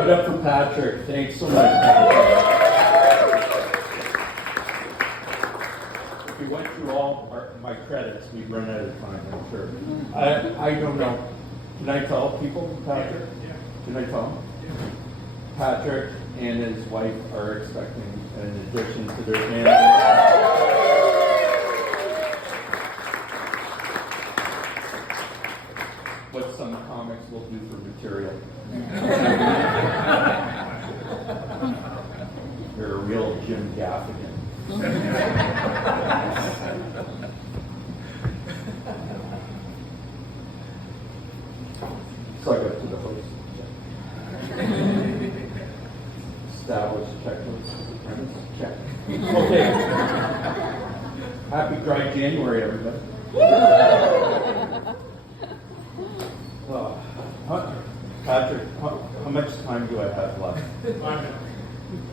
Give it up for Patrick. Thanks so much. If we went through all my credits, we'd run out of time, I'm sure. I don't know. Can I tell people, Patrick? Yeah. Can I tell them? Yeah. Patrick and his wife are expecting an addition to their family. What some comics will do for material. You're a real Jim Gaffigan. So I got to the host. Established checklist. Check. Okay. Happy Dry January, everybody. Patrick, how much time do I have left? 5 minutes.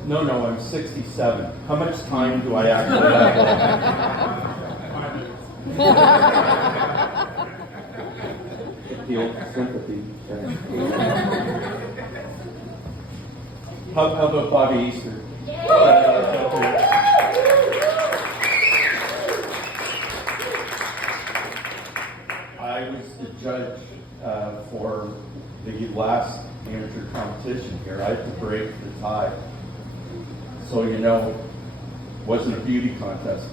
No, I'm 67. How much time do I actually have left? 5 minutes. The old sympathy thing. How about Bobby Easter? I was the judge for the last amateur competition here. I had to break the tie. So, you know, wasn't a beauty contest.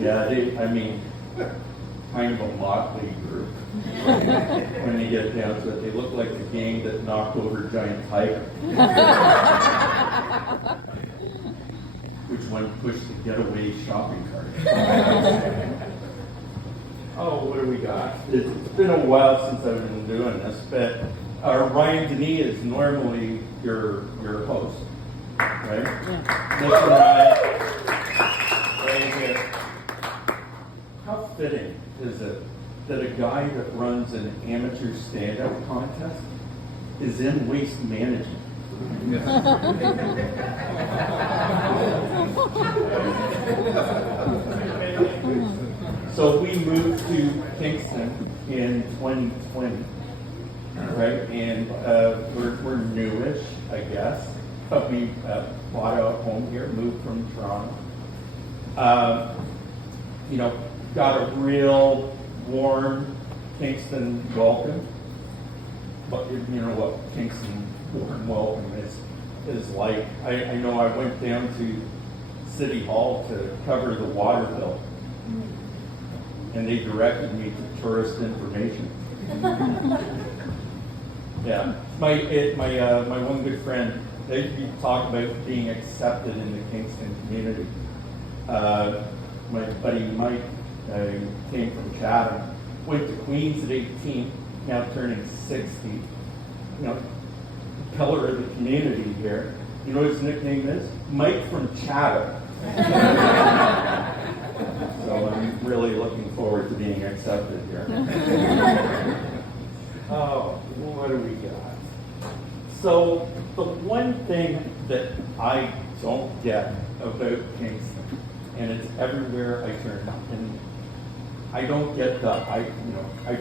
Yeah, kind of a motley group. When you get down to it, they look like the gang that knocked over Giant Tiger. Which one pushed the getaway shopping cart? Oh, what do we got? It's been a while since I've been doing this, but Ryan Denis is normally your host, right? Yeah. Nick and I, right here. How fitting is it that a guy that runs an amateur stand-up contest is in waste management? So we moved to Kingston in 2020, right? And we're newish, I guess, but we bought a home here, moved from Toronto. Got a real warm Kingston welcome. But you know what Kingston warm welcome is like. I know I went down to City Hall to cover the water bill, and they directed me to tourist information. Yeah, my one good friend, they talk about being accepted in the Kingston community. My buddy Mike came from Chatham, went to Queens at 18, now turning 60. You know, pillar of the community here. You know what his nickname is? Mike from Chatham. So I'm really looking forward to being accepted here. Oh, what do we got? So the one thing that I don't get about Kingston, and it's everywhere I turn, and I don't get I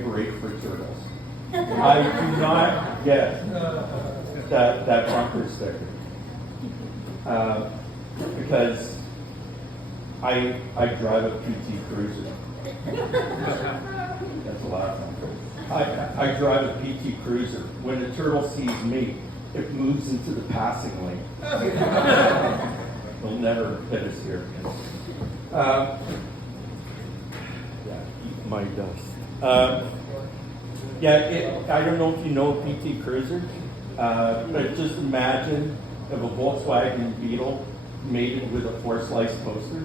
break for turtles. I do not get that bumper sticker because I drive a PT Cruiser. That's a lot of fun. I drive a PT Cruiser. When a turtle sees me, it moves into the passing lane. It'll never hit us here. My dust. I don't know if you know a PT Cruiser, but just imagine if a Volkswagen Beetle mated with a 4-slice toaster,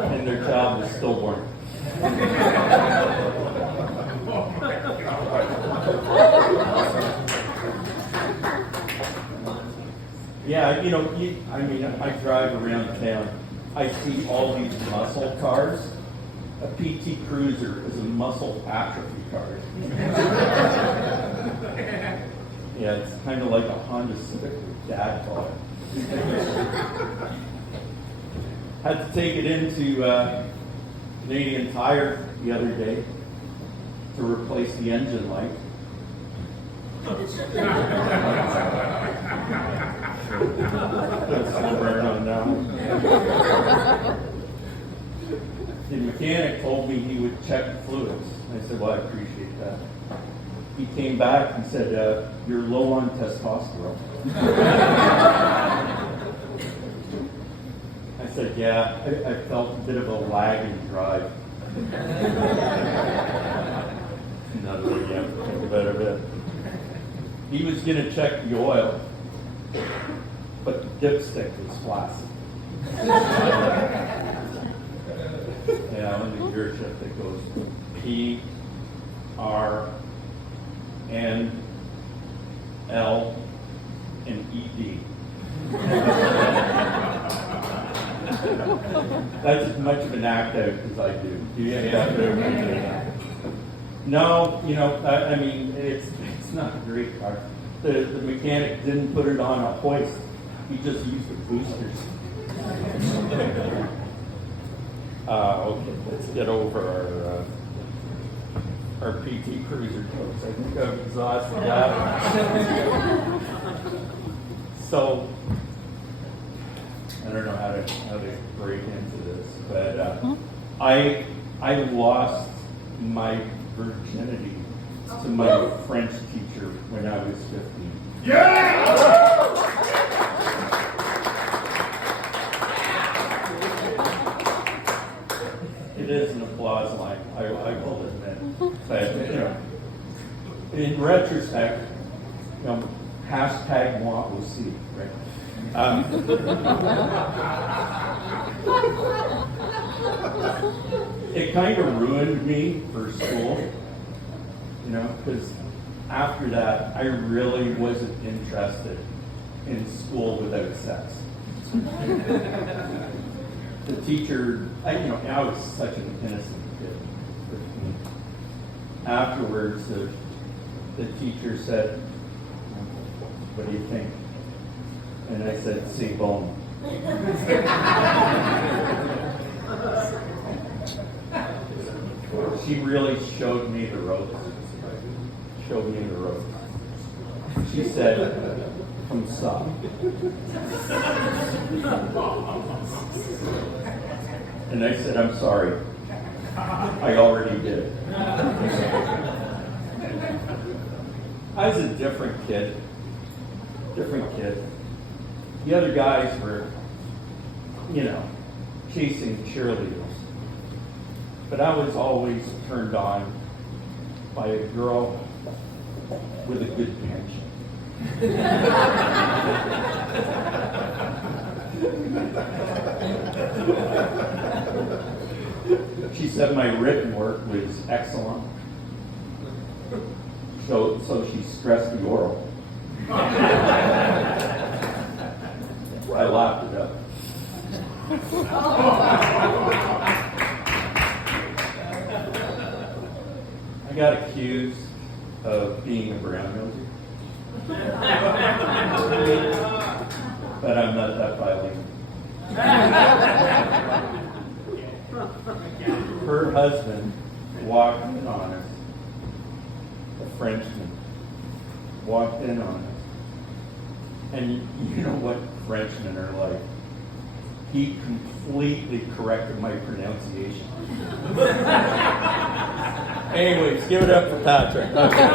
and their child is stillborn. Yeah, I drive around town. I see all these muscle cars. A PT Cruiser is a muscle atrophy car. Yeah, it's kind of like a Honda Civic with Dad bought it. Had to take it into Canadian Tire the other day to replace the engine light. Put some burn on that one. The mechanic told me he would check fluids. I said, well, I appreciate that. He came back and said, you're low on testosterone. I said, yeah, I felt a bit of a lag in drive. Another one, yeah, think about it. He was going to check the oil, but the dipstick was flaccid. Yeah, on the gear shift it goes P, R, N, L, and ED. That's as much of an act out as I do. Yeah. No, I mean, it's not a great car. The mechanic didn't put it on a hoist. He just used the boosters. Okay, let's get over our PT Cruiser folks. I think I've exhausted that. So, I don't know how to break into this, but I lost my virginity to my French teacher when I was 15. Yeah! It is an applause line, I will admit. But, in retrospect, hashtag moi aussi, right? It kind of ruined me for school, because after that, I really wasn't interested in school without sex. The teacher, I was such an innocent kid. Afterwards, the teacher said, what do you think? And I said, c'est bon. She really showed me the ropes. She said, comme ça. And I said, I'm sorry. I already did. I was a different kid. The other guys were, chasing cheerleaders. But I was always turned on by a girl with a good pension. She said my written work was excellent. So she stressed the oral. I laughed it up. I got accused of being a brown noser. But I'm not that violent. Her husband walked in on us. A Frenchman walked in on us. And you know what Frenchmen are like. He completely corrected my pronunciation. Anyways, give it up for Patrick. Okay.